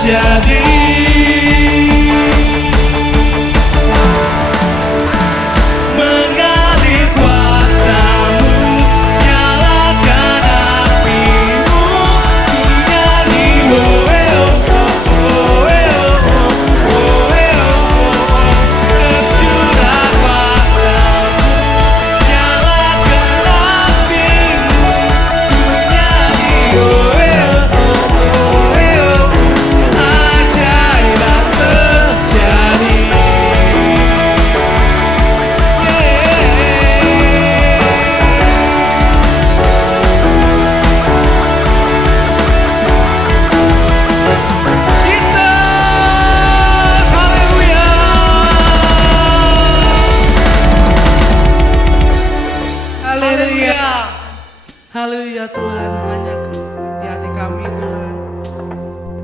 terjadi. Mengalir kuasamu, nyalakan apimu, ku nyanyi oh oh oh oh oh oh. Tercurah kuasamu, nyalakan apimu, ku nyanyi oh oh. Ajaibat terjadi. Jesus, haleluya. Haleluya. Haleluya Tuhan, hanya di hati kami Tuhan.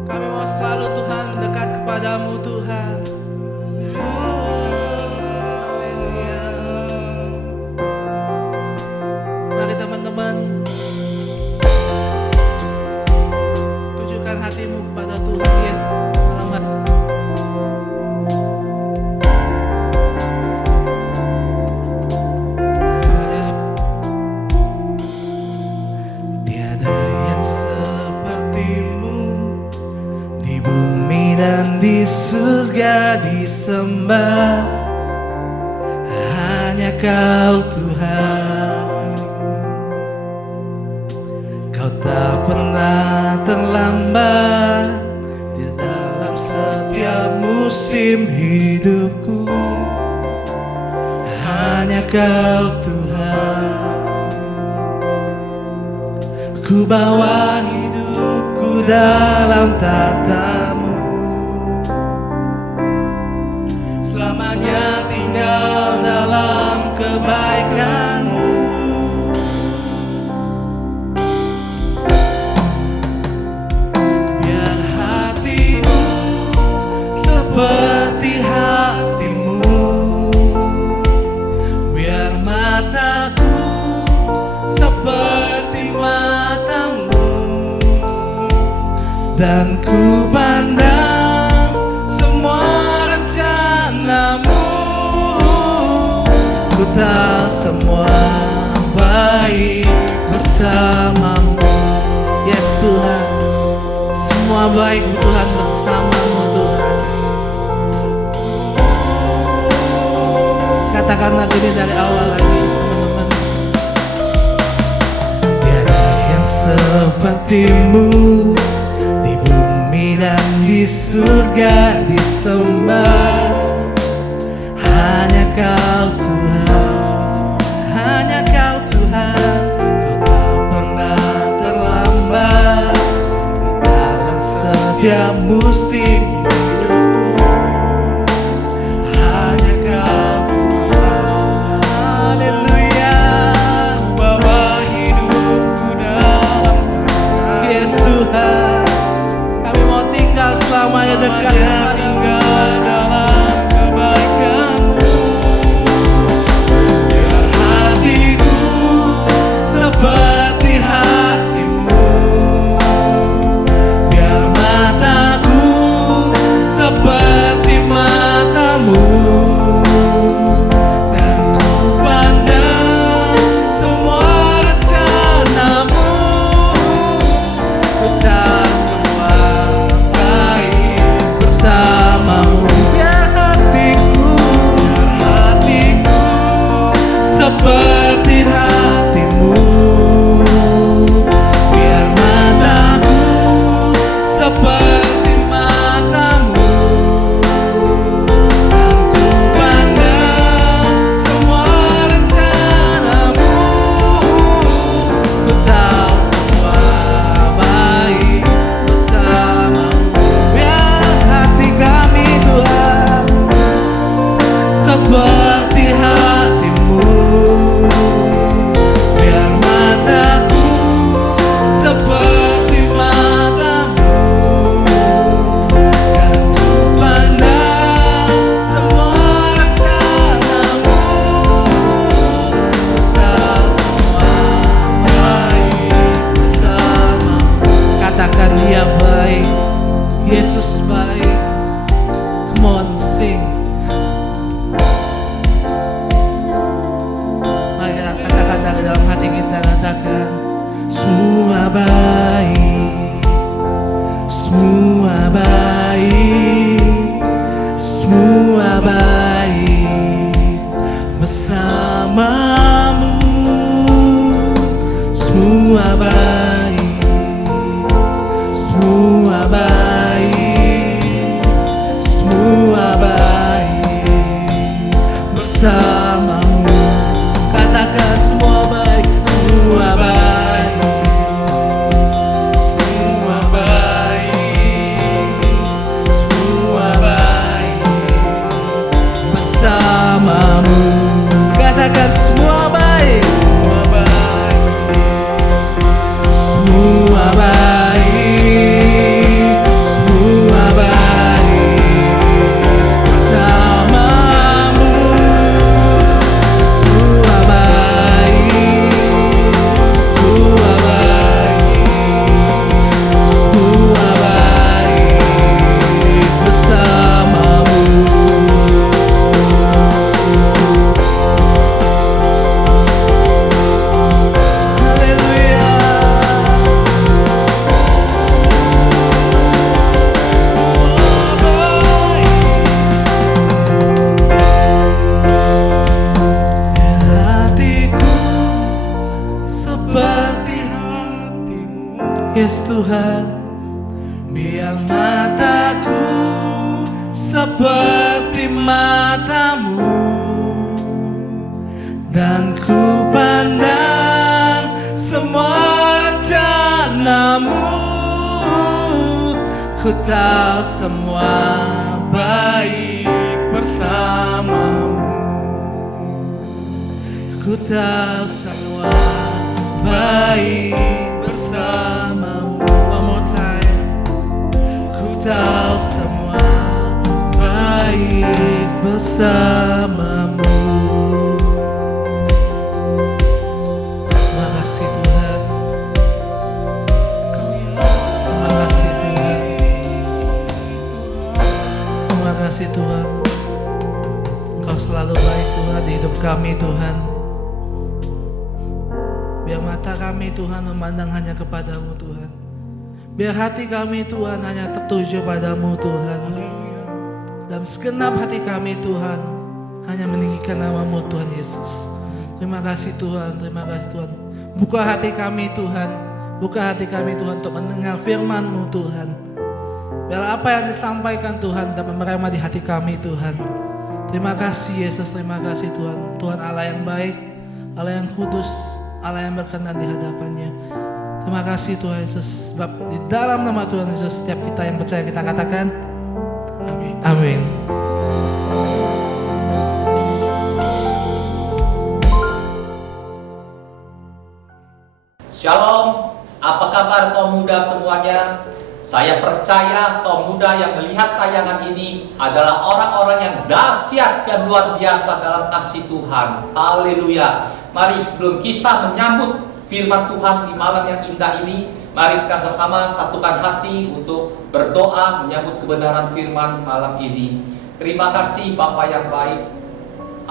Kami mau selalu Tuhan mendekat kepadamu Tuhan. Haleluya. Mari teman-teman, tujukan hatimu kepada Tuhan ya. Malam hari. Tiada yang sepertimu di bumi dan di surga disembah, hanya Kau Tuhan. Kau tak pernah terlambat di dalam setiap musim hidupku, hanya Kau Tuhan. Ku bawa hidupku dalam tatamu, selamanya tinggal dalam kebaikanmu. Biar hatimu seperti hatimu, biar mataku seperti matamu, dan ku pandang semua rencanamu. Ku tahu semua baik bersamamu. Yes Tuhan, semua baik Tuhan bersamamu Tuhan. Katakan lagu ini dari awal lagi teman-teman. Tiada yang sepertimu di bumi dan di surga disembah, hanya Kau Tuhan, hanya Kau Tuhan. Kau tak pernah terlambat di dalam setiap musim hidupku, hanya Kau Tuhan. Haleluya. Bawa hidupku dalam tangan. Yes Tuhan, kami mau tinggal selamanya dekat kepadamu. Dalam kebaikanmu, biar hatiku seperti hatimu, biar mataku seperti matamu, dan ku pandang semua rencanamu. Ku tahu semua baik bersamamu. Tuhan, biar mataku seperti matamu, dan ku pandang semua rencanamu. Ku tahu semua baik bersamamu. Ku tahu semua baik bersamamu. One more time. Ku tahu semua baik bersamamu. Terima kasih Tuhan. Terima kasih Tuhan. Terima kasih Tuhan. Engkau selalu baik Tuhan di hidup kami Tuhan. Biar mata kami Tuhan memandang hanya kepadamu Tuhan. Biar hati kami Tuhan hanya tertuju padamu Tuhan. Dalam segenap hati kami Tuhan hanya meninggikan namamu Tuhan Yesus. Terima kasih Tuhan, terima kasih Tuhan. Buka hati kami Tuhan, buka hati kami Tuhan untuk mendengar firman-Mu Tuhan. Biar apa yang disampaikan Tuhan dapat merema di hati kami Tuhan. Terima kasih Yesus, terima kasih Tuhan. Tuhan Allah yang baik, Allah yang kudus, Allah yang berkenan di hadapannya. Terima kasih Tuhan Yesus. Sebab di dalam nama Tuhan Yesus setiap kita yang percaya kita katakan amin. Amin. Shalom, apa kabar kaum muda semuanya? Saya percaya kaum muda yang melihat tayangan ini adalah orang-orang yang dahsyat dan luar biasa dalam kasih Tuhan. Haleluya. Mari sebelum kita menyambut firman Tuhan di malam yang indah ini, mari kita sama-sama satukan hati untuk berdoa menyambut kebenaran firman malam ini. Terima kasih Bapa yang baik,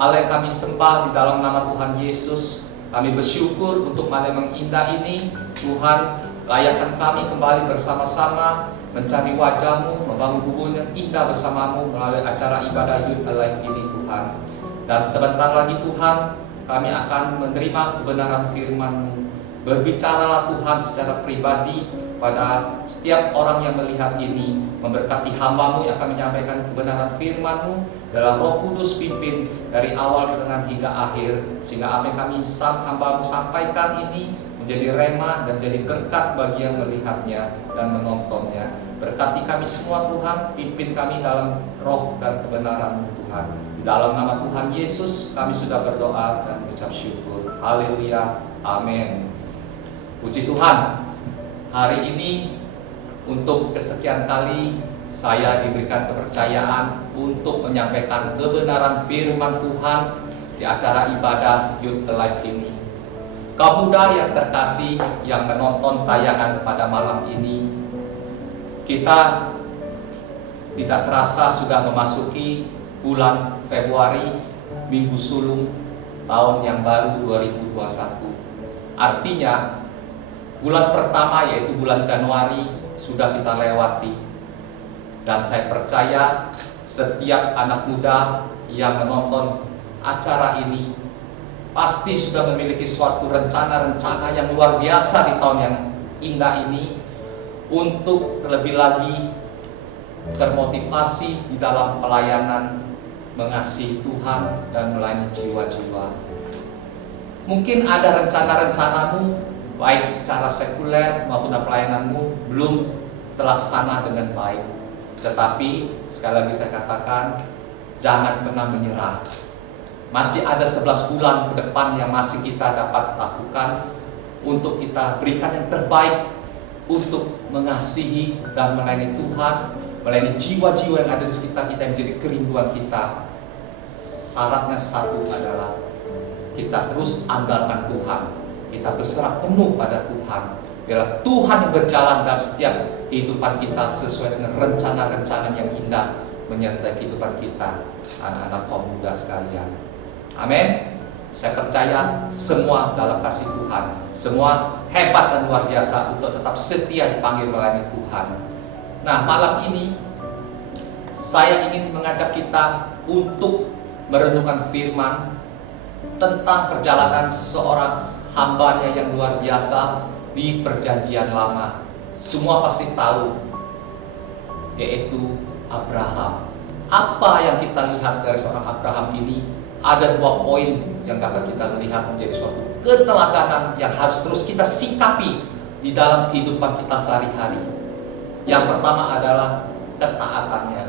Allah yang kami sembah di dalam nama Tuhan Yesus. Kami bersyukur untuk malam yang indah ini. Tuhan, layakkan kami kembali bersama-sama mencari wajah-Mu, membangun hubungan yang indah bersama-Mu melalui acara ibadah Youth Alive ini Tuhan. Dan sebentar lagi Tuhan, kami akan menerima kebenaran firman-Mu. Berbicaralah Tuhan secara pribadi pada setiap orang yang melihat ini. Memberkati hamba-Mu yang akan menyampaikan kebenaran firman-Mu. Dalam Roh Kudus pimpin dari awal pertengahan hingga akhir. Sehingga apa yang kami hamba-Mu sampaikan ini menjadi rema dan jadi berkat bagi yang melihatnya dan menontonnya. Berkati kami semua Tuhan, pimpin kami dalam roh dan kebenaran Tuhan. Dalam nama Tuhan Yesus kami sudah berdoa dan mengucap syukur. Haleluya, amin. Puji Tuhan, hari ini untuk kesekian kali saya diberikan kepercayaan untuk menyampaikan kebenaran firman Tuhan di acara ibadah Youth Alive ini. Kaum muda yang terkasih yang menonton tayangan pada malam ini, kita tidak terasa sudah memasuki bulan Februari, Minggu Sulung, tahun yang baru 2021. Artinya, bulan pertama yaitu bulan Januari sudah kita lewati. Dan saya percaya setiap anak muda yang menonton acara ini pasti sudah memiliki suatu rencana-rencana yang luar biasa di tahun yang indah ini untuk lebih lagi termotivasi di dalam pelayanan mengasihi Tuhan dan melayani jiwa-jiwa. Mungkin ada rencana-rencanamu baik secara sekuler maupun pelayananmu belum terlaksana dengan baik. Tetapi sekali lagi saya katakan, jangan pernah menyerah. Masih ada 11 bulan ke depan yang masih kita dapat lakukan untuk kita berikan yang terbaik untuk mengasihi dan melayani Tuhan, melayani jiwa-jiwa yang ada di sekitar kita yang menjadi kerinduan kita. Syaratnya satu adalah kita terus andalkan Tuhan, kita berserah penuh pada Tuhan. Biarlah Tuhan yang berjalan dalam setiap kehidupan kita sesuai dengan rencana-rencana yang indah menyertai kehidupan kita, anak-anak kaum muda sekalian. Amin. Saya percaya semua dalam kasih Tuhan, semua hebat dan luar biasa untuk tetap setia dipanggil melayani Tuhan. Nah, malam ini saya ingin mengajak kita untuk merenungkan firman tentang perjalanan seorang hambanya yang luar biasa di perjanjian lama. semua pasti tahu, yaitu Abraham. Apa yang kita lihat dari seorang Abraham ini? Ada 2 poin yang dapat kita melihat menjadi suatu keteladanan yang harus terus kita sikapi di dalam kehidupan kita sehari-hari. Yang pertama adalah ketaatannya,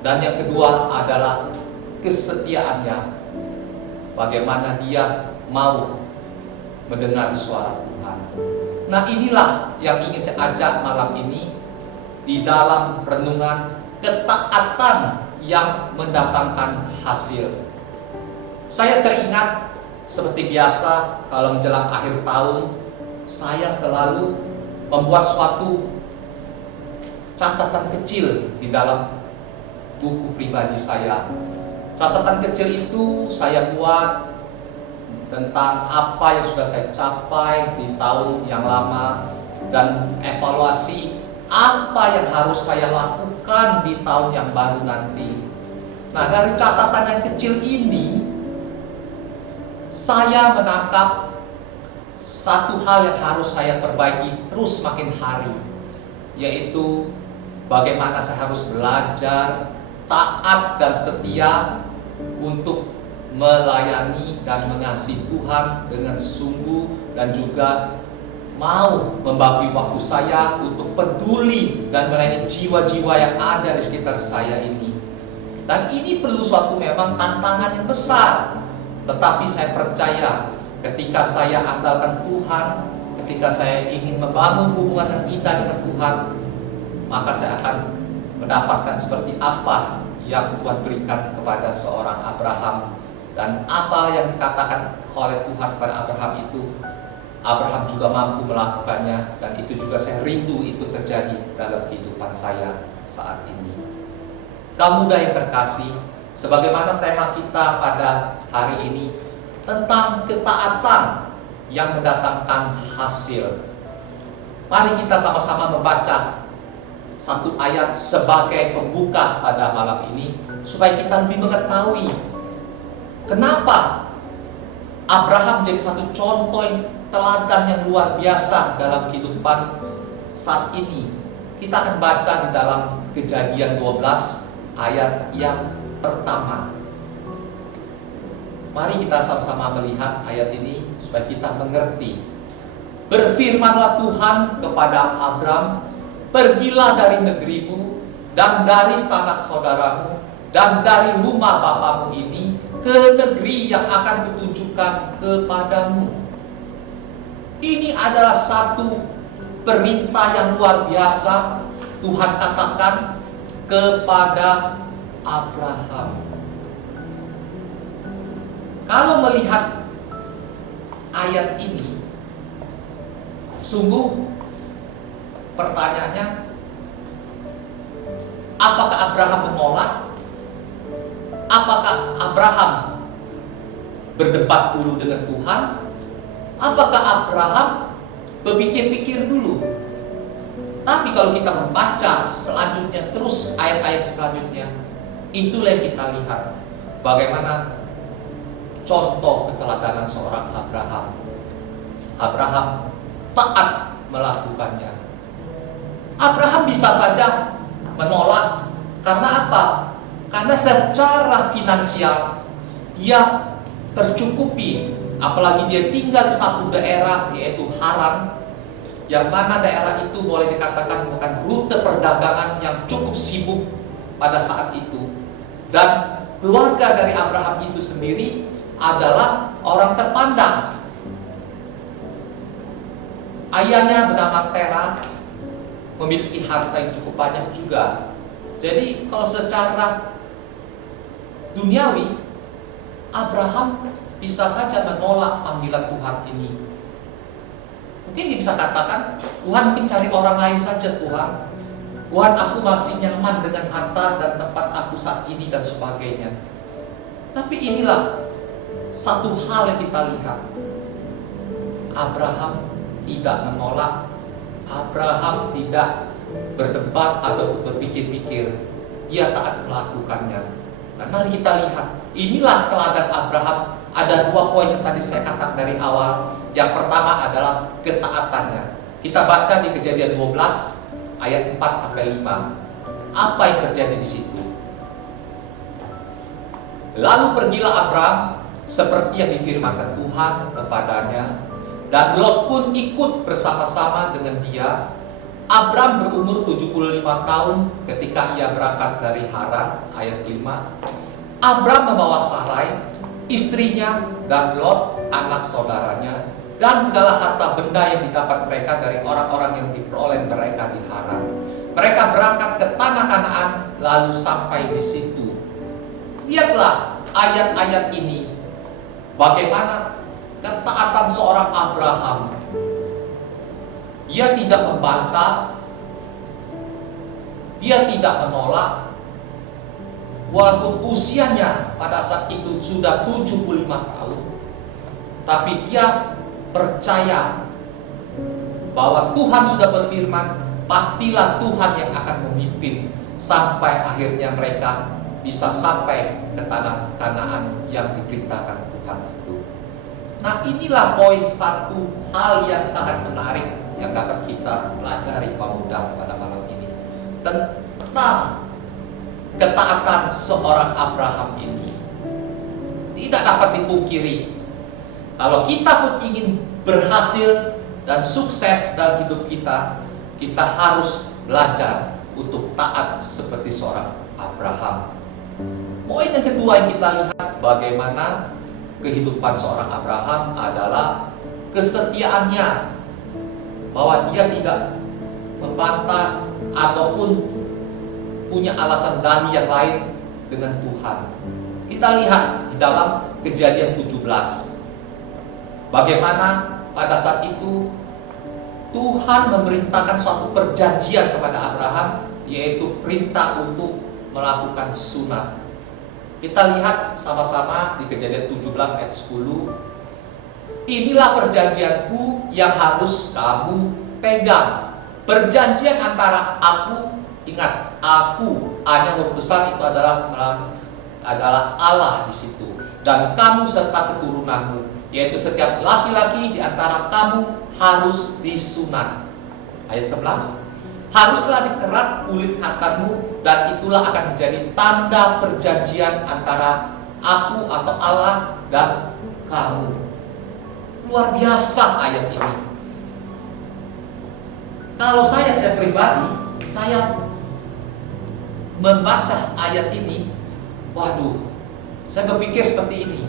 dan yang kedua adalah kesetiaannya. Bagaimana dia mau mendengar suara Tuhan. Nah, inilah yang ingin saya ajak malam ini di dalam renungan ketaatan yang mendatangkan hasil. Saya teringat seperti biasa kalau menjelang akhir tahun, saya selalu membuat suatu catatan kecil di dalam buku pribadi saya. Catatan kecil itu saya buat tentang apa yang sudah saya capai di tahun yang lama dan evaluasi apa yang harus saya lakukan di tahun yang baru nanti. Nah, dari catatan yang kecil ini saya menangkap satu hal yang harus saya perbaiki terus makin hari, yaitu bagaimana saya harus belajar taat dan setia untuk melayani dan mengasihi Tuhan dengan sungguh, dan juga mau membagi waktu saya untuk peduli dan melayani jiwa-jiwa yang ada di sekitar saya ini. Dan ini perlu suatu memang tantangan yang besar, tetapi saya percaya ketika saya andalkan Tuhan, ketika saya ingin membangun hubungan yang indah dengan Tuhan, maka saya akan mendapatkan seperti apa yang Tuhan berikan kepada seorang Abraham. Dan apa yang dikatakan oleh Tuhan kepada Abraham itu, Abraham juga mampu melakukannya. Dan itu juga saya rindu itu terjadi dalam kehidupan saya saat ini. Kaum muda yang terkasih, sebagaimana tema kita pada hari ini tentang ketaatan yang mendatangkan hasil, mari kita sama-sama membaca satu ayat sebagai pembuka pada malam ini, supaya kita lebih mengetahui kenapa Abraham menjadi satu contoh yang teladan yang luar biasa dalam kehidupan saat ini. Kita akan baca di dalam Kejadian 12 ayat yang pertama. Mari kita sama-sama melihat ayat ini supaya kita mengerti. Berfirmanlah Tuhan kepada Abram, pergilah dari negerimu dan dari sanak saudaramu dan dari rumah bapamu ini ke negeri yang akan kutunjukkan kepadamu. Ini adalah satu perintah yang luar biasa Tuhan katakan kepada Abraham. Kalau melihat ayat ini, sungguh pertanyaannya, apakah Abraham menolak? Apakah Abraham berdebat dulu dengan Tuhan? Apakah Abraham berpikir-pikir dulu? Tapi kalau kita membaca selanjutnya, terus ayat-ayat selanjutnya, itulah yang kita lihat bagaimana contoh keteladanan seorang Abraham. Abraham taat melakukannya. Abraham bisa saja menolak. Karena apa? Karena secara finansial dia tercukupi, apalagi dia tinggal di satu daerah yaitu Haran, yang mana daerah itu boleh dikatakan bukan rute perdagangan yang cukup sibuk pada saat itu. Dan keluarga dari Abraham itu sendiri adalah orang terpandang. Ayahnya bernama Terah, memiliki harta yang cukup banyak juga. Jadi kalau secara duniawi, Abraham bisa saja menolak panggilan Tuhan ini. Mungkin dia bisa katakan, Tuhan mungkin cari orang lain saja Tuhan. Tuhan, aku masih nyaman dengan harta dan tempat aku saat ini dan sebagainya. Tapi inilah satu hal yang kita lihat. Abraham tidak menolak. Abraham tidak berdebat atau berpikir-pikir. Dia taat melakukannya. Dan mari kita lihat, inilah teladan Abraham. Ada 2 poin yang tadi saya katakan dari awal. Yang pertama adalah ketaatannya. Kita baca di Kejadian 12 ayat 4 sampai 5. Apa yang terjadi di situ? Lalu pergilah Abram seperti yang difirmankan Tuhan kepadanya, dan Lot pun ikut bersama-sama dengan dia. Abram berumur 75 tahun ketika ia berangkat dari Haran. Ayat 5. Abram membawa Sarai, istrinya, dan Lot, anak saudaranya, dan segala harta benda yang didapat mereka dari orang-orang yang diperoleh mereka di Haran. Mereka berangkat ke tanah Kanaan, lalu sampai di situ. Lihatlah ayat-ayat ini, bagaimana ketaatan seorang Abraham. Dia tidak membantah, dia tidak menolak, walaupun usianya pada saat itu sudah 75 tahun, tapi dia percaya bahwa Tuhan sudah berfirman, pastilah Tuhan yang akan memimpin sampai akhirnya mereka bisa sampai ke tanah Kanaan yang diperintahkan Tuhan itu. Nah, inilah poin satu hal yang sangat menarik yang dapat kita pelajari kaum muda pada malam ini, tentang ketaatan seorang Abraham ini. Tidak dapat dipungkiri, kalau kita pun ingin berhasil dan sukses dalam hidup kita, kita harus belajar untuk taat seperti seorang Abraham. Poin yang kedua yang kita lihat, bagaimana kehidupan seorang Abraham adalah kesetiaannya, bahwa dia tidak membantah ataupun punya alasan dalih yang lain dengan Tuhan. Kita lihat di dalam Kejadian 17, bagaimana pada saat itu Tuhan memerintahkan suatu perjanjian kepada Abraham, yaitu perintah untuk melakukan sunat. Kita lihat sama-sama di Kejadian 17 ayat 10. Inilah perjanjianku yang harus kamu pegang. Perjanjian antara aku, ingat, aku, A-nya huruf besar itu adalah Allah di situ, dan kamu serta keturunanmu, yaitu setiap laki-laki di antara kamu harus disunat. Ayat 11. Haruslah dikerat kulit katamu, dan itulah akan menjadi tanda perjanjian antara aku atau Allah dan kamu. Luar biasa ayat ini. Kalau saya pribadi, saya membaca ayat ini, waduh, saya berpikir seperti ini.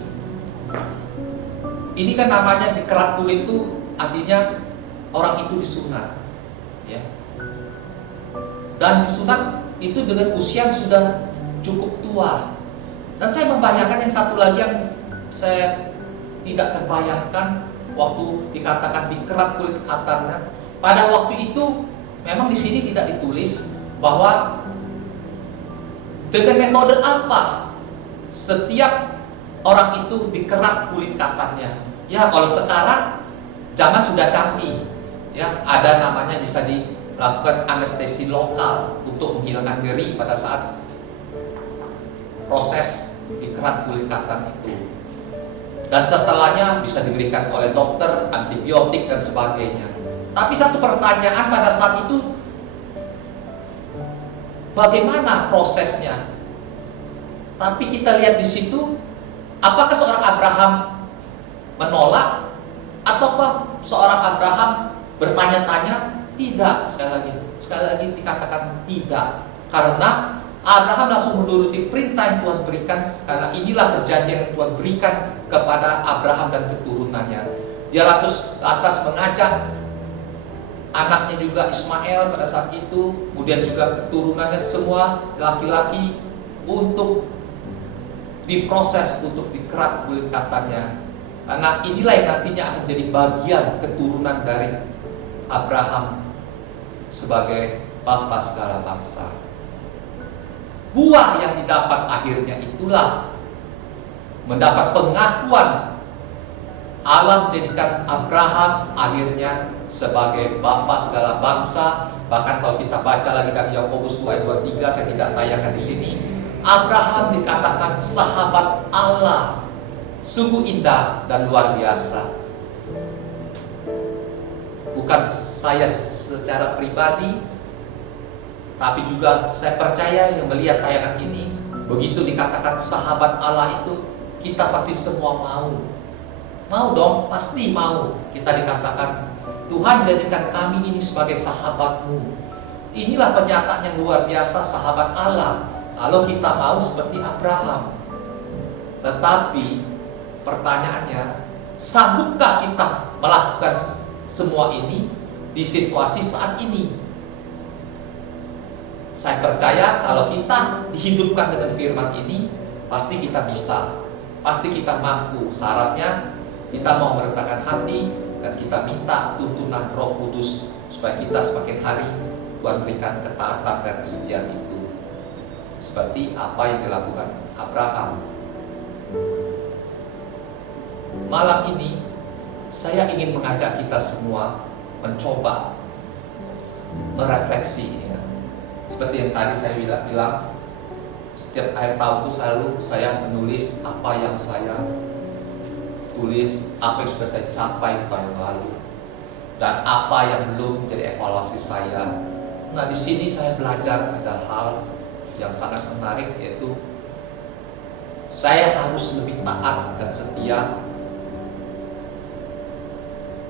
Ini kan namanya dikerat kulit itu, artinya orang itu disunat, ya. Dan disunat itu dengan usia yang sudah cukup tua. Dan saya membayangkan yang satu lagi yang saya tidak terbayangkan waktu dikatakan dikerat kulit khatannya. Pada waktu itu memang di sini tidak ditulis bahwa dengan metode apa setiap orang itu dikerat kulit khatannya. Ya, kalau sekarang zaman sudah canggih, ya, ada namanya bisa dilakukan anestesi lokal untuk menghilangkan nyeri pada saat proses dikerat kulit katan itu. Dan setelahnya bisa diberikan oleh dokter antibiotik dan sebagainya. Tapi satu pertanyaan pada saat itu, bagaimana prosesnya? Tapi kita lihat di situ, apakah seorang Abraham menolak ataukah seorang Abraham bertanya-tanya? Tidak, sekali lagi dikatakan tidak, karena Abraham langsung menuruti perintah yang Tuhan berikan, karena inilah perjanjian yang Tuhan berikan kepada Abraham dan keturunannya. Dia lantas mengajak anaknya juga Ismail pada saat itu, kemudian juga keturunannya semua laki-laki untuk diproses untuk dikerat kulit katanya. Karena inilah yang nantinya akan jadi bagian keturunan dari Abraham sebagai bapa segala bangsa. Buah yang didapat akhirnya itulah mendapat pengakuan Allah menjadikan Abraham akhirnya sebagai bapa segala bangsa. Bahkan kalau kita baca lagi dari Yakobus 2 ayat 23, saya tidak tayangkan di sini, Abraham dikatakan sahabat Allah. Sungguh indah dan luar biasa. bukan saya secara pribadi, tapi juga saya percaya yang melihat tayangan ini, begitu dikatakan sahabat Allah itu, kita pasti semua mau. Mau dong, pasti mau. Kita dikatakan, Tuhan jadikan kami ini sebagai sahabatmu. Inilah pernyataan yang luar biasa sahabat Allah. Kalau kita mau seperti Abraham. Tetapi pertanyaannya, sanggupkah kita melakukan semua ini di situasi saat ini? Saya percaya kalau kita dihidupkan dengan firman ini, pasti kita bisa, pasti kita mampu. Syaratnya kita mau merendahkan hati dan kita minta tuntunan Roh Kudus supaya kita semakin hari Tuhan berikan ketaatan dan kesetiaan itu, seperti apa yang dilakukan Abraham. Malam ini saya ingin mengajak kita semua mencoba merefleksi. Seperti yang tadi saya bilang, setiap akhir tahun itu selalu saya menulis apa yang saya tulis, apa yang sudah saya capai di tahun yang lalu, dan apa yang belum menjadi evaluasi saya. Nah, di sini saya belajar ada hal yang sangat menarik, yaitu saya harus lebih taat dan setia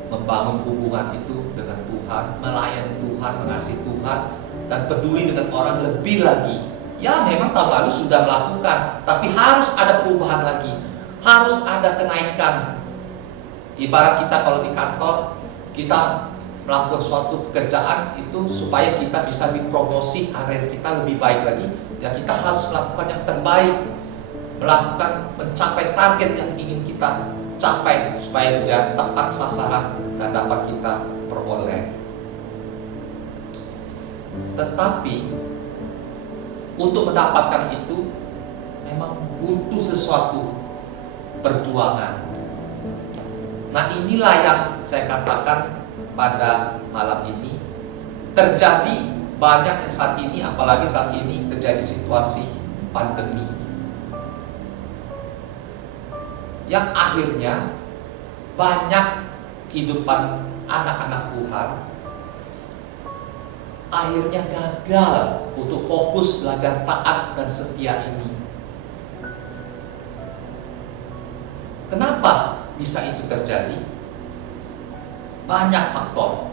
membangun hubungan itu dengan Tuhan, melayani Tuhan, mengasihi Tuhan, dan peduli dengan orang lebih lagi. Ya, memang tahun lalu sudah melakukan, tapi harus ada perubahan lagi, harus ada kenaikan. Ibarat kita kalau di kantor, kita melakukan suatu pekerjaan itu supaya kita bisa dipromosi, karir kita lebih baik lagi, ya kita harus melakukan yang terbaik, mencapai target yang ingin kita capai supaya menjadi tepat sasaran dan dapat kita peroleh. Tetapi untuk mendapatkan itu memang butuh sesuatu perjuangan. Nah, inilah yang saya katakan pada malam ini terjadi banyak yang saat ini, apalagi saat ini terjadi situasi pandemi yang akhirnya banyak kehidupan anak-anak Tuhan akhirnya gagal untuk fokus belajar taat dan setia ini. Kenapa bisa itu terjadi? Banyak faktor,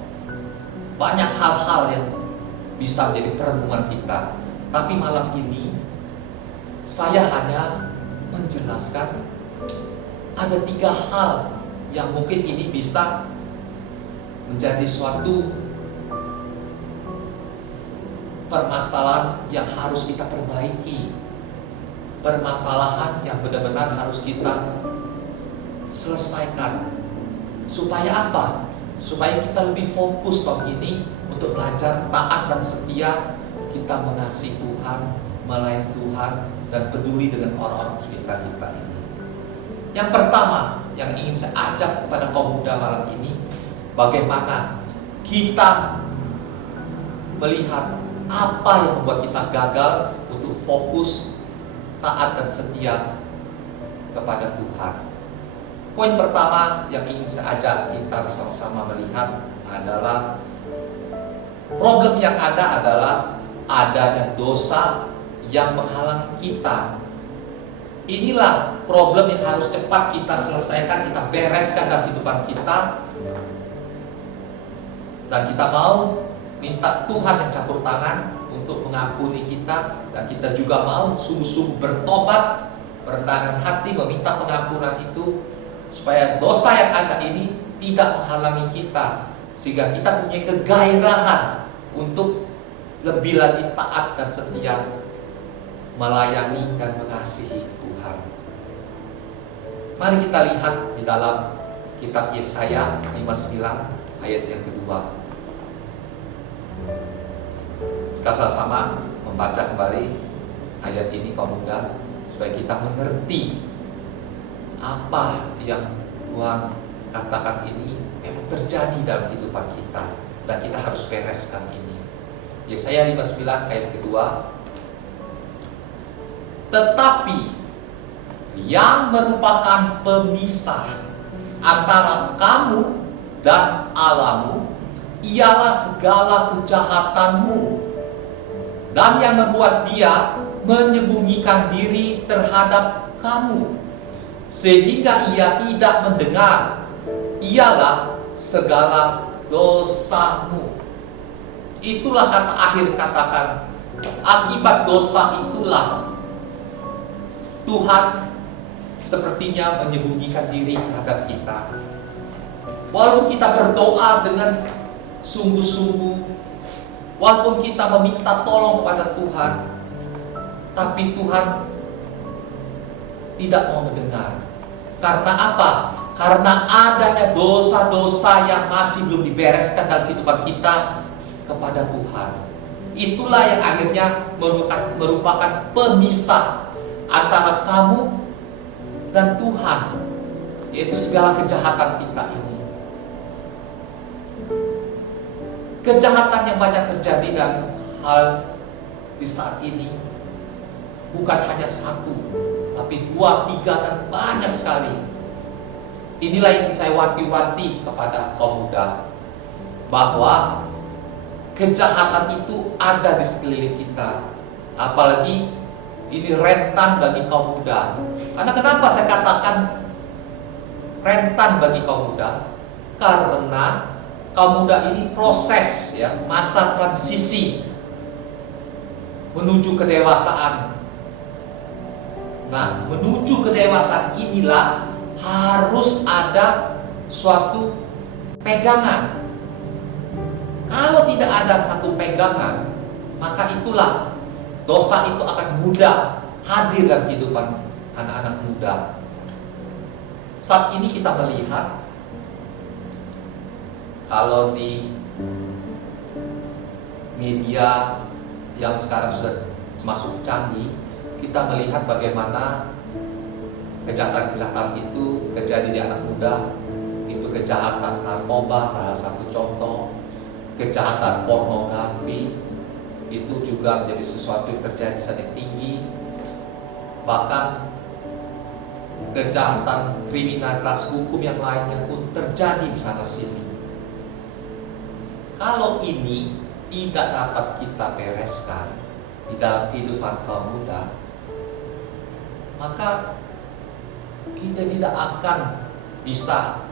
banyak hal-hal yang bisa menjadi perenungan kita. Tapi malam ini saya hanya menjelaskan ada 3 hal yang mungkin ini bisa menjadi suatu permasalahan yang harus kita perbaiki, permasalahan yang benar-benar harus kita selesaikan. Supaya apa? Supaya kita lebih fokus tahun ini untuk belajar taat dan setia, kita mengasihi Tuhan, melayani Tuhan, dan peduli dengan orang-orang sekitar kita ini. Yang pertama yang ingin saya ajak kepada kaum muda malam ini, bagaimana kita melihat apa yang membuat kita gagal untuk fokus taat dan setia kepada Tuhan. Poin pertama yang ingin saya ajak kita bersama-sama melihat adalah problem yang ada adalah adanya dosa yang menghalangi kita. Inilah problem yang harus cepat kita selesaikan, kita bereskan dalam kehidupan kita. Dan kita mau minta Tuhan yang campur tangan untuk mengampuni kita, dan kita juga mau sungguh-sungguh bertobat, berendahkan hati, meminta pengampunan itu, supaya dosa yang ada ini tidak menghalangi kita, sehingga kita punya kegairahan untuk lebih lagi taat dan setia melayani dan mengasihi Tuhan. Mari kita lihat di dalam kitab Yesaya 59 ayat yang kedua. Kita sama-sama membaca kembali ayat ini kaum muda, supaya kita mengerti apa yang Tuhan katakan ini memang terjadi dalam kehidupan kita, dan kita harus bereskan ini. Yesaya 59 ayat kedua. Tetapi yang merupakan pemisah antara kamu dan Allahmu ialah segala kejahatanmu, dan yang membuat dia menyembunyikan diri terhadap kamu, sehingga ia tidak mendengar, ialah segala dosamu. Itulah kata akhir katakan, akibat dosa itulah Tuhan sepertinya menyembunyikan diri terhadap kita. Walaupun kita berdoa dengan sungguh-sungguh, walaupun kita meminta tolong kepada Tuhan, tapi Tuhan tidak mau mendengar. Karena apa? Karena adanya dosa-dosa yang masih belum dibereskan dalam kehidupan kita kepada Tuhan. Itulah yang akhirnya merupakan pemisah antara kamu dan Tuhan, yaitu segala kejahatan kita ini. Kejahatan yang banyak terjadi dalam hal di saat ini bukan hanya satu, tapi 2, 3, dan banyak sekali. Inilah yang ingin saya wanti-wanti kepada kaum muda, bahwa kejahatan itu ada di sekeliling kita. Apalagi ini rentan bagi kaum muda. Karena kenapa saya katakan rentan bagi kaum muda? Karena kaum muda ini proses, ya, masa transisi menuju kedewasaan. Nah, menuju kedewasaan inilah harus ada suatu pegangan. Kalau tidak ada satu pegangan, maka itulah dosa itu akan mudah hadir dalam kehidupan anak-anak muda. Saat ini kita melihat, kalau di media yang sekarang sudah masuk canggih, kita melihat bagaimana kejahatan-kejahatan itu terjadi di anak muda. Itu kejahatan narkoba salah satu contoh, kejahatan pornografi itu juga menjadi sesuatu yang terjadi sangat tinggi. Bahkan kejahatan kriminalitas hukum yang lainnya pun terjadi di sana sini. Kalau ini tidak dapat kita bereskan di dalam kehidupan kaum muda, maka kita tidak akan bisa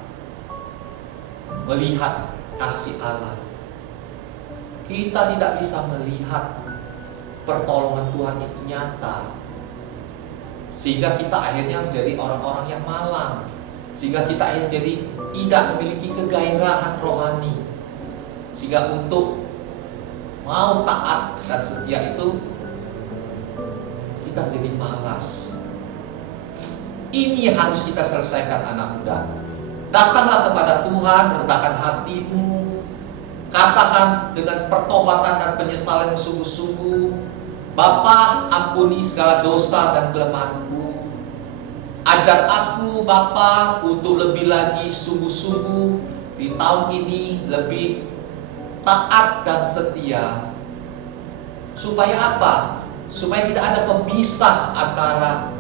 melihat kasih Allah. Kita tidak bisa melihat pertolongan Tuhan itu nyata, sehingga kita akhirnya menjadi orang-orang yang malang, sehingga kita akhirnya jadi tidak memiliki kegairahan rohani, sehingga untuk mau taat dan setia itu kita menjadi malas. Ini yang harus kita selesaikan, anak muda. Datanglah kepada Tuhan, rendahkan hatimu, katakan dengan pertobatan dan penyesalan yang sungguh-sungguh, Bapa, ampuni segala dosa dan kelemahanku. Ajar aku, Bapa, untuk lebih lagi sungguh-sungguh di tahun ini, lebih taat dan setia. Supaya apa? Supaya tidak ada pemisah antara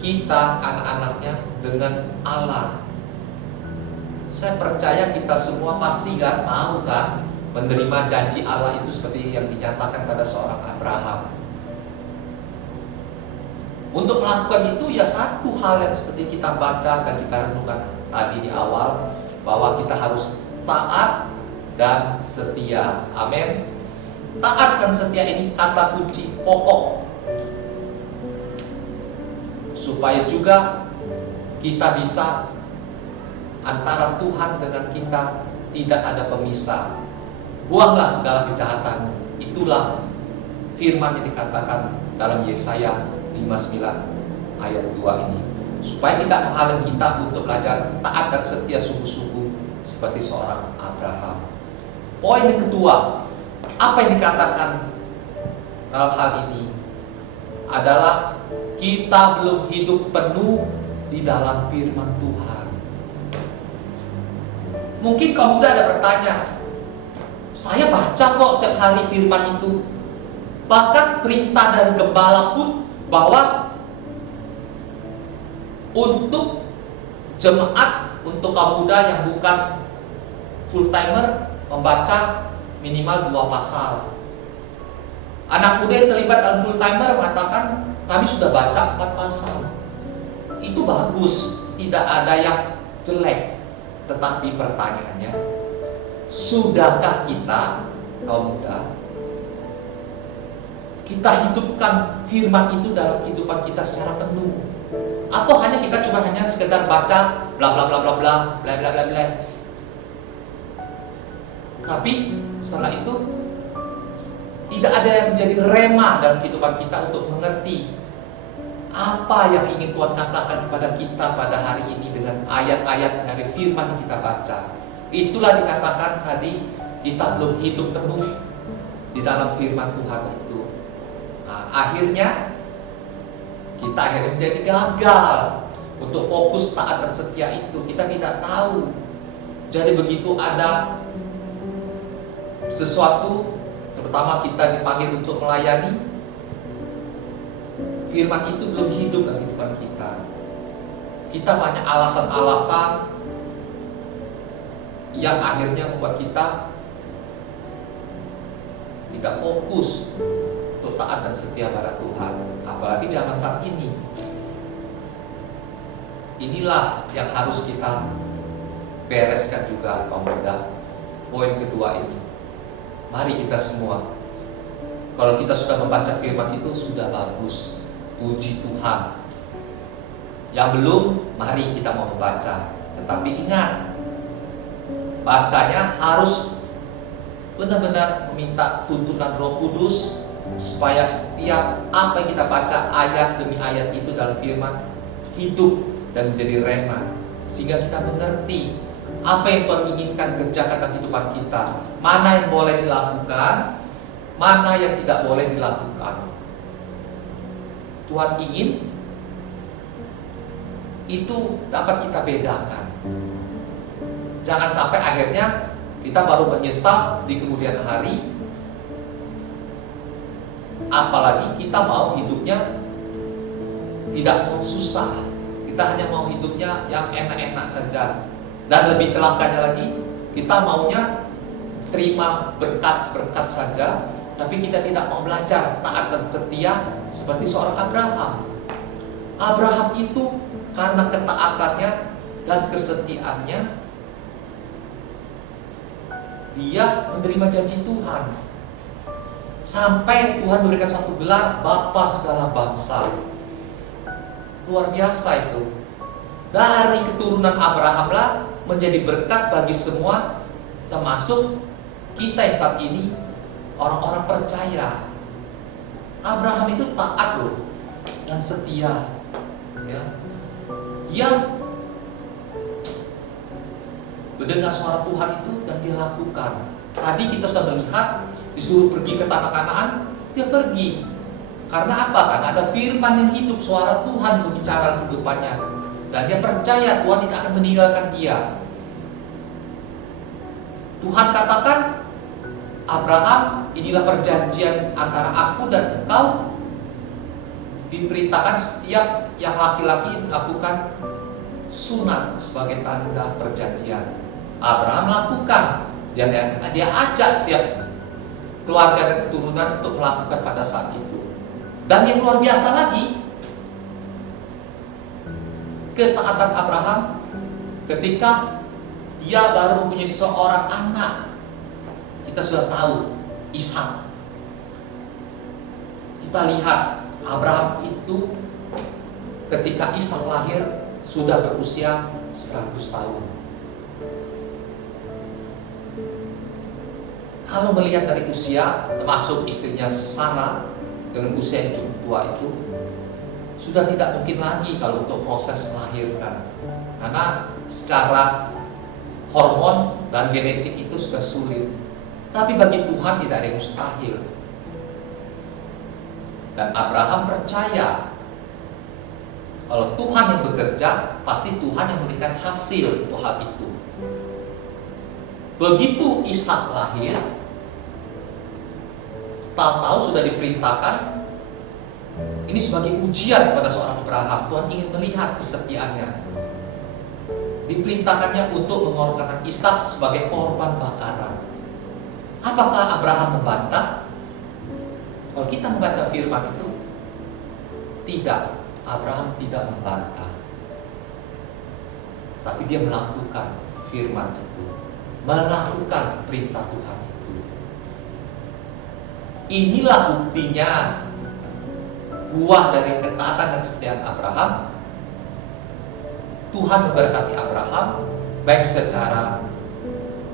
kita, anak-anaknya, dengan Allah. Saya percaya kita semua pasti kan mau kan menerima janji Allah itu seperti yang dinyatakan pada seorang Abraham. Untuk melakukan itu ya satu hal yang seperti kita baca dan kita renungkan tadi di awal, bahwa kita harus taat dan setia. Amin. Taat dan setia ini kata kunci pokok, supaya juga kita bisa antara Tuhan dengan kita tidak ada pemisah. Buanglah segala kejahatan. Itulah firman yang dikatakan dalam Yesaya 59 ayat 2 ini, supaya tidak menghalang kita untuk belajar taat dan setia sungguh-sungguh seperti seorang Abraham. Poin yang kedua, apa yang dikatakan dalam hal ini adalah kita belum hidup penuh di dalam firman Tuhan. Mungkin kamu muda ada bertanya, saya baca kok setiap hari firman itu. Bahkan perintah dari gembala pun bahwa untuk jemaat, untuk kaum muda yang bukan full timer, membaca minimal 2 pasal. Anak muda yang terlibat dalam full timer mengatakan kami sudah baca 4 pasal. Itu bagus, tidak ada yang jelek. Tetapi pertanyaannya, sudahkah kita, kaum muda, kita hidupkan firman itu dalam kehidupan kita secara penuh? Atau hanya kita cuma hanya sekedar baca bla bla bla bla bla bla bla bla bla. Tapi setelah itu tidak ada yang menjadi rema dalam kehidupan kita untuk mengerti apa yang ingin Tuhan katakan kepada kita pada hari ini dengan ayat-ayat dari firman yang kita baca. Itulah dikatakan tadi, kita belum hidup penuh di dalam firman Tuhan itu. Nah, akhirnya kita menjadi gagal untuk fokus taat dan setia itu. Kita tidak tahu. Jadi begitu ada sesuatu, terutama kita dipanggil untuk melayani, firman itu belum hidup dalam kehidupan kita. Kita banyak alasan-alasan yang akhirnya membuat kita tidak fokus untuk taat dan setia pada Tuhan. Apalagi zaman saat ini. Inilah yang harus kita bereskan juga, kaum muda. Poin kedua ini, mari kita semua, kalau kita sudah membaca firman itu sudah bagus, puji Tuhan. Yang belum, mari kita mau membaca. Tetapi ingat, bacanya harus benar-benar meminta tuntunan Roh Kudus, supaya setiap apa yang kita baca ayat demi ayat itu dalam firman hidup dan menjadi rema, sehingga kita mengerti apa yang Tuhan inginkan kerjakan dalam kehidupan kita, mana yang boleh dilakukan, mana yang tidak boleh dilakukan. Tuhan ingin itu dapat kita bedakan. Jangan sampai akhirnya kita baru menyesal di kemudian hari, apalagi kita mau hidupnya tidak mau susah, kita hanya mau hidupnya yang enak-enak saja. Dan lebih celakanya lagi, kita maunya terima berkat-berkat saja, tapi kita tidak mau belajar taat dan setia seperti seorang Abraham. Abraham itu karena ketaatannya dan kesetiaannya, dia menerima janji Tuhan. Sampai Tuhan memberikan satu gelar Bapa segala bangsa. Luar biasa itu. Dari keturunan Abraham lah menjadi berkat bagi semua, termasuk kita yang saat ini orang-orang percaya. Abraham itu taat loh dan setia, ya. Dia mendengar suara Tuhan itu dan dia lakukan. Tadi kita sudah melihat disuruh pergi ke tanah Kanaan, dia pergi. Karena apa? Kan ada firman yang hidup, suara Tuhan berbicara kehidupannya, dan dia percaya Tuhan tidak akan meninggalkan dia. Tuhan katakan, Abraham, inilah perjanjian antara aku dan engkau. Diperintahkan setiap yang laki-laki melakukan sunat sebagai tanda perjanjian. Abraham lakukan. Dia ajak setiap keluarga dan keturunan untuk melakukan pada saat itu. Dan yang luar biasa lagi, ketaatan Abraham ketika dia baru mempunyai seorang anak. Kita sudah tahu, Ishak. Kita lihat Abraham itu ketika Ishak lahir sudah berusia 100 tahun. Kalau melihat dari usia, termasuk istrinya Sarah dengan usia yang cukup tua itu, sudah tidak mungkin lagi kalau untuk proses melahirkan. Karena secara hormon dan genetik itu sudah sulit. Tapi bagi Tuhan tidak ada yang mustahil. Dan Abraham percaya kalau Tuhan yang bekerja, pasti Tuhan yang memberikan hasil untuk hal itu. Begitu Ishak lahir, tahu-tahu sudah diperintahkan, ini sebagai ujian kepada seorang Abraham. Tuhan ingin melihat kesetiaannya. Diperintahkannya untuk mengorbankan Ishak sebagai korban bakaran. Apakah Abraham membantah? Kalau kita membaca firman itu, tidak. Abraham tidak membantah. Tapi dia melakukan firman itu, melakukan perintah Tuhan itu. Inilah buktinya, buah dari ketaatan dan kesetiaan Abraham. Tuhan memberkati Abraham baik secara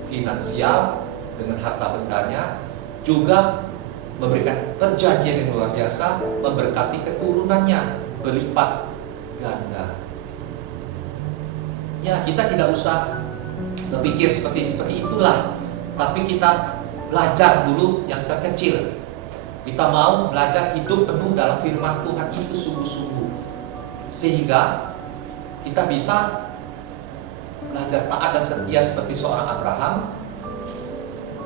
finansial dengan harta bendanya, juga memberikan perjanjian yang luar biasa, memberkati keturunannya berlipat ganda. Ya, kita tidak usah berpikir seperti itulah, tapi kita belajar dulu yang terkecil. Kita mau belajar hidup penuh dalam firman Tuhan itu sungguh-sungguh, sehingga kita bisa belajar taat dan setia seperti seorang Abraham.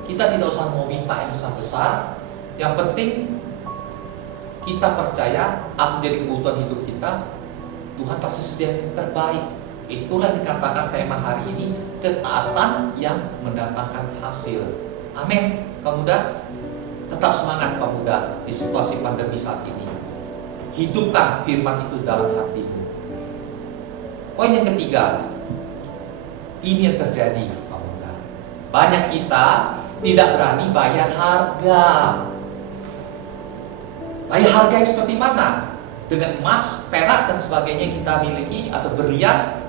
Kita tidak usah mau minta yang besar-besar. Yang penting kita percaya apa jadi kebutuhan hidup kita, Tuhan pasti sediakan yang terbaik. Itulah yang dikatakan tema hari ini, ketaatan yang mendatangkan hasil. Amin. Kaum muda, tetap semangat kaum muda di situasi pandemi saat ini. Hidupkan firman itu dalam hatimu. Poin yang ketiga, ini yang terjadi kaum muda. Banyak kita tidak berani bayar harga. Bayar harga yang seperti mana? Dengan emas, perak dan sebagainya kita miliki atau berlian.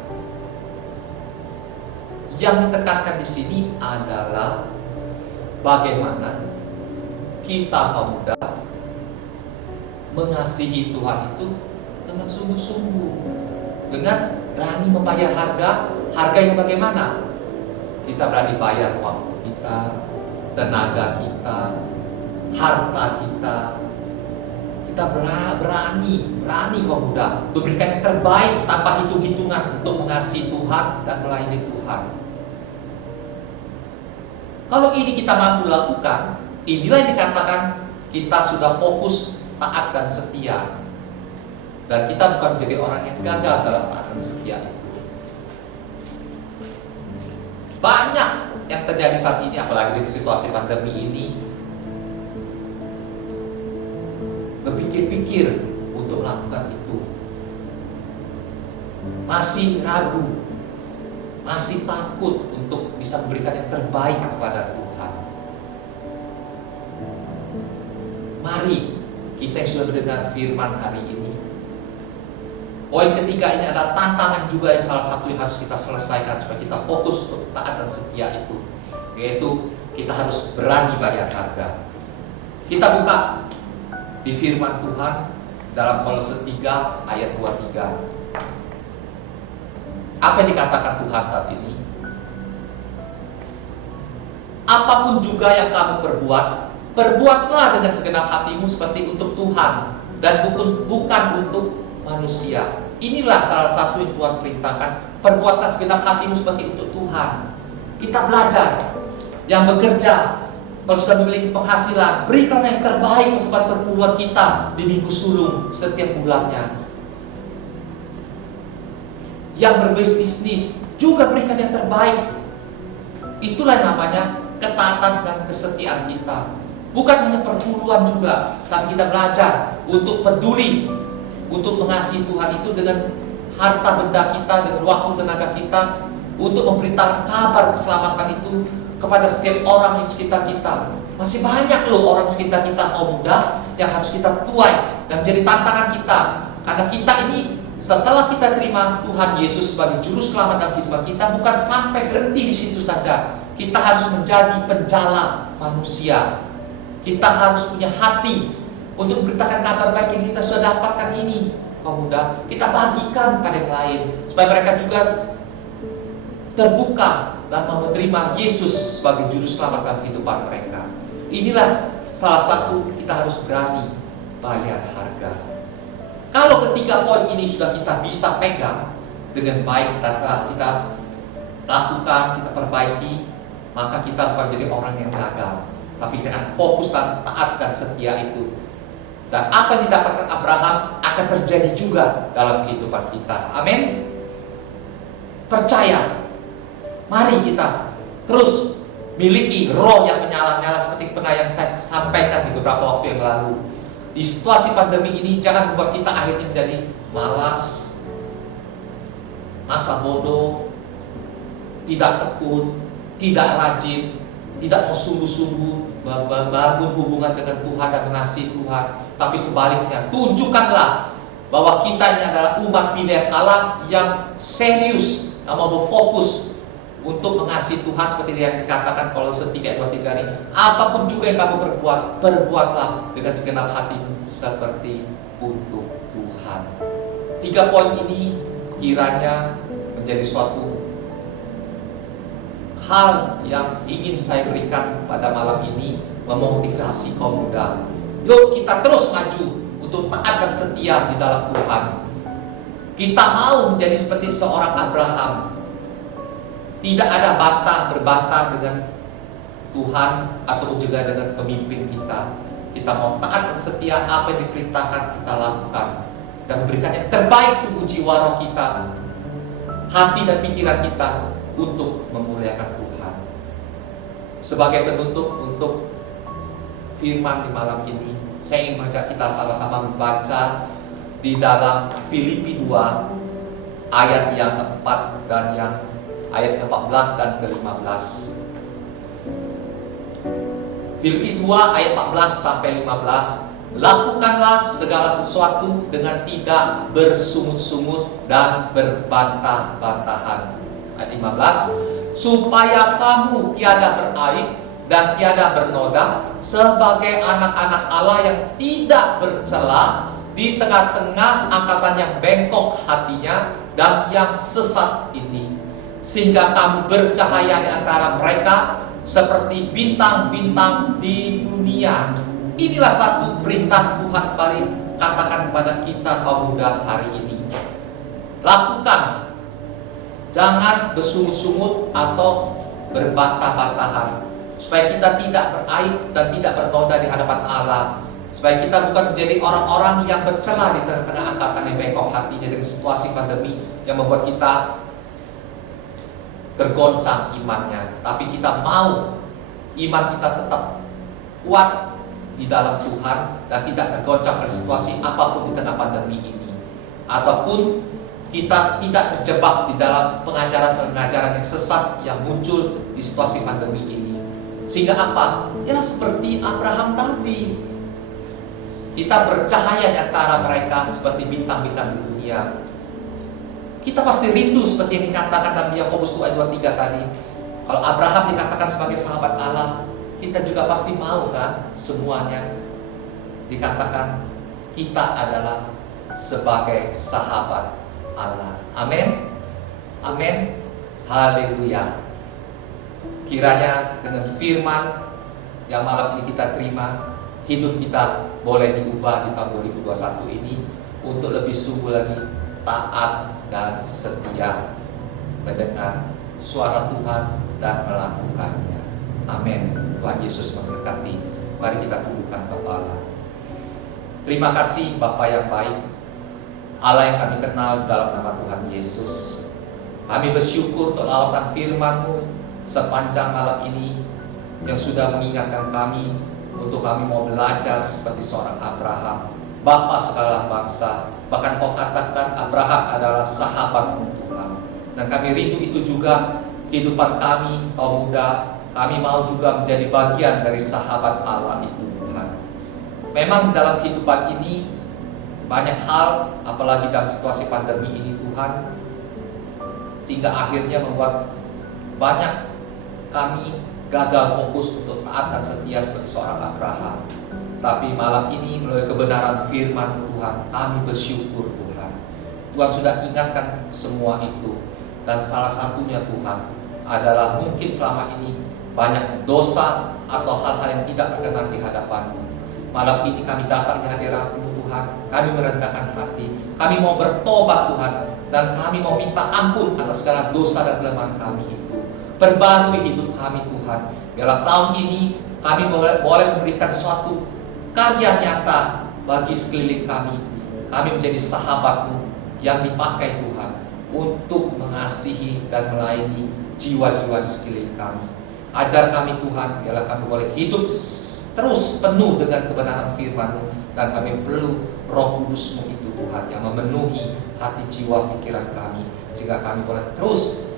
Yang ditekankan di sini adalah bagaimana kita kaum muda mengasihi Tuhan itu dengan sungguh-sungguh, dengan berani membayar harga yang bagaimana? Kita berani bayar waktu kita, tenaga kita, harta kita. Kita berani kaum muda memberikan yang terbaik tanpa hitung-hitungan untuk mengasihi Tuhan dan melayani Tuhan. Kalau ini kita mampu lakukan, inilah yang dikatakan kita sudah fokus, taat dan setia. Dan kita bukan menjadi orang yang gagal dalam taat dan setia itu. Banyak yang terjadi saat ini, apalagi di situasi pandemi ini, berpikir-pikir untuk melakukan itu, masih ragu, masih takut untuk bisa memberikan yang terbaik kepada Tuhan. Mari kita yang sudah mendengar firman hari ini, poin ketiga ini adalah tantangan juga yang salah satu yang harus kita selesaikan supaya kita fokus untuk taat dan setia itu, yaitu kita harus berani bayar harga. Kita buka di firman Tuhan dalam Kolose 3 ayat 23. Apa yang dikatakan Tuhan saat ini? Apapun juga yang kamu perbuatlah dengan segenap hatimu seperti untuk Tuhan dan bukan untuk manusia. Inilah salah satu yang Tuhan perintahkan, perbuatlah segenap hatimu seperti untuk Tuhan. Kita belajar, yang bekerja, kalau sudah memiliki penghasilan, berikan yang terbaik bersama perpuluhan kita di minggu sulung setiap bulannya. Yang berbisnis juga berikan yang terbaik. Itulah namanya ketaatan dan kesetiaan kita. Bukan hanya perpuluhan juga, tapi kita belajar untuk peduli, untuk mengasihi Tuhan itu dengan harta benda kita, dengan waktu tenaga kita, untuk memberitakan kabar keselamatan itu kepada setiap orang yang sekitar kita. Masih banyak loh orang sekitar kita kaum muda yang harus kita tuai dan menjadi tantangan kita. Karena kita ini setelah kita terima Tuhan Yesus sebagai juru selamat dalam kehidupan kita, bukan sampai berhenti di situ saja. Kita harus menjadi penjala manusia. Kita harus punya hati untuk memberitakan kabar baik yang kita sudah dapatkan ini kaum muda. Kita bagikan pada yang lain supaya mereka juga terbuka dan menerima Yesus sebagai juru selamat dalam kehidupan mereka. Inilah salah satu kita harus berani bayar harga. Kalau ketiga poin ini sudah kita bisa pegang dengan baik, kita lakukan, kita perbaiki, maka kita bukan jadi orang yang gagal, tapi dengan fokus dan taat dan setia itu. Dan apa yang didapatkan Abraham akan terjadi juga dalam kehidupan kita. Amin. Percaya. Mari kita terus miliki roh yang menyala-nyala seperti pernah yang saya sampaikan di beberapa waktu yang lalu. Di situasi pandemi ini jangan membuat kita akhirnya menjadi malas, masa bodoh, tidak tekun, tidak rajin, tidak mau sungguh-sungguh membangun hubungan dengan Tuhan dan mengasihi Tuhan. Tapi sebaliknya, tunjukkanlah bahwa kita ini adalah umat pilihan Allah yang serius, yang mau berfokus untuk mengasihi Tuhan seperti yang dikatakan Kolose 3 ayat 23 ini. Apapun juga yang kamu perbuat, perbuatlah dengan segenap hatimu seperti untuk Tuhan. 3 poin ini kiranya menjadi suatu hal yang ingin saya berikan pada malam ini, memotivasi kaum muda. Yuk kita terus maju untuk taat dan setia di dalam Tuhan. Kita mau menjadi seperti seorang Abraham. Tidak ada berbantah dengan Tuhan ataupun juga dengan pemimpin kita. Kita mau taat dan setia, apa yang diperintahkan kita lakukan. Kita memberikan yang terbaik tubuh jiwa roh kita, hati dan pikiran kita untuk memuliakan Tuhan. Sebagai penutup untuk firman di malam ini, saya ingin mengajak kita sama-sama membaca di dalam Filipi 2 ayat yang keempat dan yang ayat ke-14 dan ke-15. Filipi 2 ayat 14 sampai 15. Lakukanlah segala sesuatu dengan tidak bersungut-sungut dan berbantah-bantahan. Ayat 15. Supaya kamu tiada beraib dan tiada bernoda sebagai anak-anak Allah yang tidak bercela di tengah-tengah angkatan yang bengkok hatinya dan yang sesat ini, sehingga kamu bercahaya di antara mereka seperti bintang-bintang di dunia. Inilah satu perintah Tuhan kembali katakan kepada kita kaum muda hari ini. Lakukan, jangan bersungut-sungut atau berbantah-bantahan, supaya kita tidak beraib dan tidak bernoda di hadapan Allah, supaya kita bukan menjadi orang-orang yang bercela di tengah-tengah angkatan yang bengkok hatinya dengan situasi pandemi yang membuat kita tergoncang imannya. Tapi kita mau iman kita tetap kuat di dalam Tuhan dan tidak tergoncang oleh situasi apapun di tengah pandemi ini, ataupun kita tidak terjebak di dalam pengajaran-pengajaran yang sesat yang muncul di situasi pandemi ini. Sehingga apa? Ya seperti Abraham tadi, kita bercahaya di antara mereka seperti bintang-bintang di dunia. Kita pasti rindu seperti yang dikatakan dalam Yakobus 2 ayat 23 tadi. Kalau Abraham dikatakan sebagai sahabat Allah, kita juga pasti mau kan semuanya dikatakan kita adalah sebagai sahabat Allah. Amin. Amin. Haleluya. Kiranya dengan firman yang malam ini kita terima, hidup kita boleh diubah di tahun 2021 ini untuk lebih sungguh lagi taat dan setia mendengar suara Tuhan dan melakukannya. Amin. Tuhan Yesus memberkati. Mari kita tundukkan kepala. Terima kasih Bapa yang baik, Allah yang kami kenal dalam nama Tuhan Yesus. Kami bersyukur untuk lawatan firman-Mu sepanjang malam ini yang sudah mengingatkan kami untuk kami mau belajar seperti seorang Abraham, Bapa segala bangsa. Bahkan Kau katakan Abraham adalah sahabat-Mu Tuhan. Dan kami rindu itu juga kehidupan kami, kaum muda. Kami mau juga menjadi bagian dari sahabat Allah itu Tuhan. Memang dalam kehidupan ini banyak hal, apalagi dalam situasi pandemi ini Tuhan, sehingga akhirnya membuat banyak kami gagal fokus untuk taat dan setia seperti seorang Abraham. Tapi malam ini melalui kebenaran firman Tuhan, kami bersyukur Tuhan. Tuhan sudah ingatkan semua itu. Dan salah satunya Tuhan adalah mungkin selama ini banyak dosa atau hal-hal yang tidak berkenan di hadapan-Mu. Malam ini kami datang di hadirat-Mu Tuhan. Kami merendahkan hati. Kami mau bertobat Tuhan. Dan kami mau minta ampun atas segala dosa dan kelemahan kami itu. Perbarui hidup kami Tuhan. Biarlah tahun ini kami boleh memberikan suatu karya nyata bagi sekeliling kami. Kami menjadi sahabat-Mu yang dipakai Tuhan untuk mengasihi dan melayani jiwa-jiwa di sekeliling kami. Ajar kami Tuhan, biarlah kami boleh hidup terus penuh dengan kebenaran firman-Mu, dan kami perlu Roh Kudus-Mu itu Tuhan yang memenuhi hati, jiwa, pikiran kami, sehingga kami boleh terus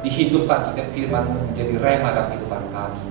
dihidupkan setiap firman-Mu menjadi rema dalam kehidupan kami.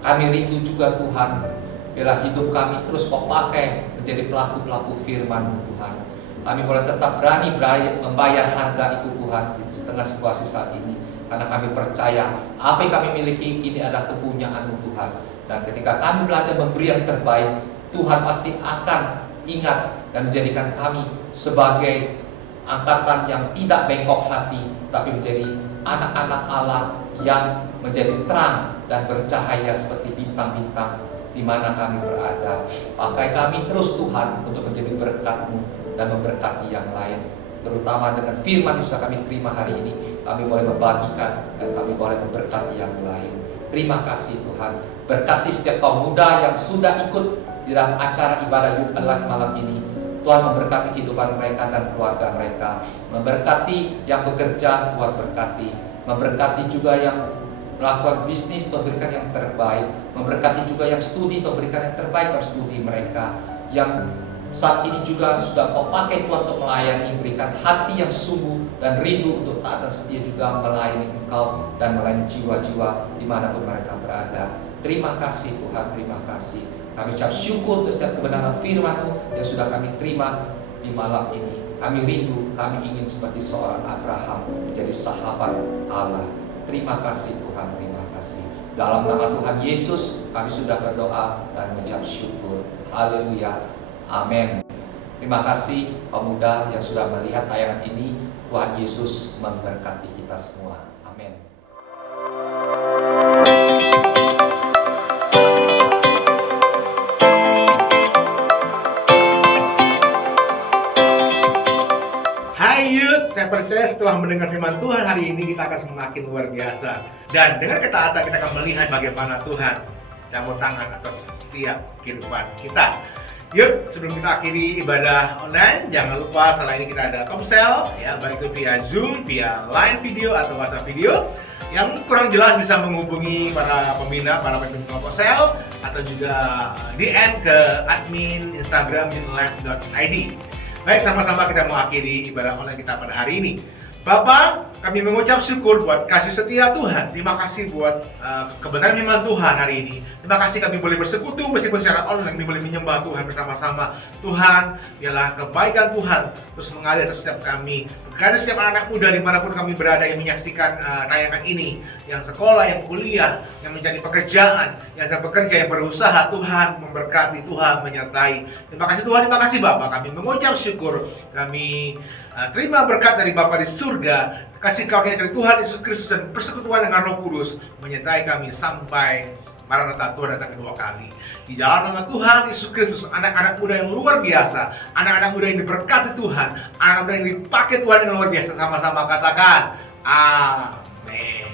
Kami rindu juga Tuhan, biarlah hidup kami terus Kau pakai menjadi pelaku-pelaku firman-Mu Tuhan. Kami boleh tetap berani membayar harga itu Tuhan di tengah situasi saat ini, karena kami percaya apa yang kami miliki ini adalah kepunyaan-Mu Tuhan. Dan ketika kami belajar memberi yang terbaik, Tuhan pasti akan ingat dan menjadikan kami sebagai angkatan yang tidak bengkok hati, tapi menjadi anak-anak Allah yang menjadi terang dan bercahaya seperti bintang-bintang di mana kami berada. Pakai kami terus Tuhan untuk menjadi berkat-Mu dan memberkati yang lain, terutama dengan firman yang sudah kami terima hari ini. Kami boleh membagikan dan kami boleh memberkati yang lain. Terima kasih Tuhan. Berkati setiap kaum muda yang sudah ikut di dalam acara ibadah Youth Alive malam ini. Tuhan memberkati kehidupan mereka dan keluarga mereka. Memberkati yang bekerja, Tuhan berkati. Memberkati juga yang melakukan bisnis, Tuhan berikan yang terbaik. Memberkati juga yang studi, Tuhan berikan yang terbaik dalam studi mereka. Yang saat ini juga sudah Kau pakai Tuhan untuk melayani, berikan hati yang sungguh dan rindu untuk taat dan setia juga melayani Engkau dan melayani jiwa-jiwa dimanapun mereka berada. Terima kasih Tuhan, terima kasih. Kami ucap syukur untuk setiap kebenaran firman-Mu yang sudah kami terima di malam ini. Kami rindu, kami ingin seperti seorang Abraham menjadi sahabat Allah. Terima kasih Tuhan, terima kasih. Dalam nama Tuhan Yesus kami sudah berdoa dan mengucap syukur. Haleluya. Amin. Terima kasih kaum muda yang sudah melihat tayangan ini. Tuhan Yesus memberkati kita semua. Amin. Hai Youth, saya percaya setelah mendengar firman Tuhan hari ini kita akan semakin luar biasa. Dan dengan ketaatan kita akan melihat bagaimana Tuhan campur tangan atas setiap kehidupan kita. Yuk, sebelum kita akhiri ibadah online, jangan lupa setelah ini kita ada Komsel, ya, baik itu via Zoom, via line video atau WhatsApp video. Yang kurang jelas bisa menghubungi para pembina, para pemimpin Komsel, atau juga DM ke admin Instagram youthalife.id. Baik, sama-sama kita mengakhiri ibadah online kita pada hari ini. Bapak, kami mengucap syukur buat kasih setia Tuhan. Terima kasih buat kebenaran firman Tuhan hari ini. Terima kasih kami boleh bersekutu meskipun secara online, kami boleh menyembah Tuhan bersama-sama. Tuhan, biarlah kebaikan Tuhan terus mengalir atas setiap kami. Berkati setiap anak muda dimanapun kami berada yang menyaksikan tayangan ini, yang sekolah, yang kuliah, yang mencari pekerjaan, yang sedang bekerja, yang berusaha. Tuhan memberkati, Tuhan menyertai. Terima kasih Tuhan, terima kasih Bapak. Kami mengucap syukur. Kami terima berkat dari Bapa di surga, kasih karunia dari Tuhan Yesus Kristus dan persekutuan dengan Roh Kudus menyertai kami sampai Maranatha Tuhan datang kedua kali. Di dalam nama Tuhan Yesus Kristus, anak-anak muda yang luar biasa, anak-anak muda yang diberkati Tuhan, anak-anak muda yang dipakai Tuhan yang luar biasa, sama-sama katakan amin.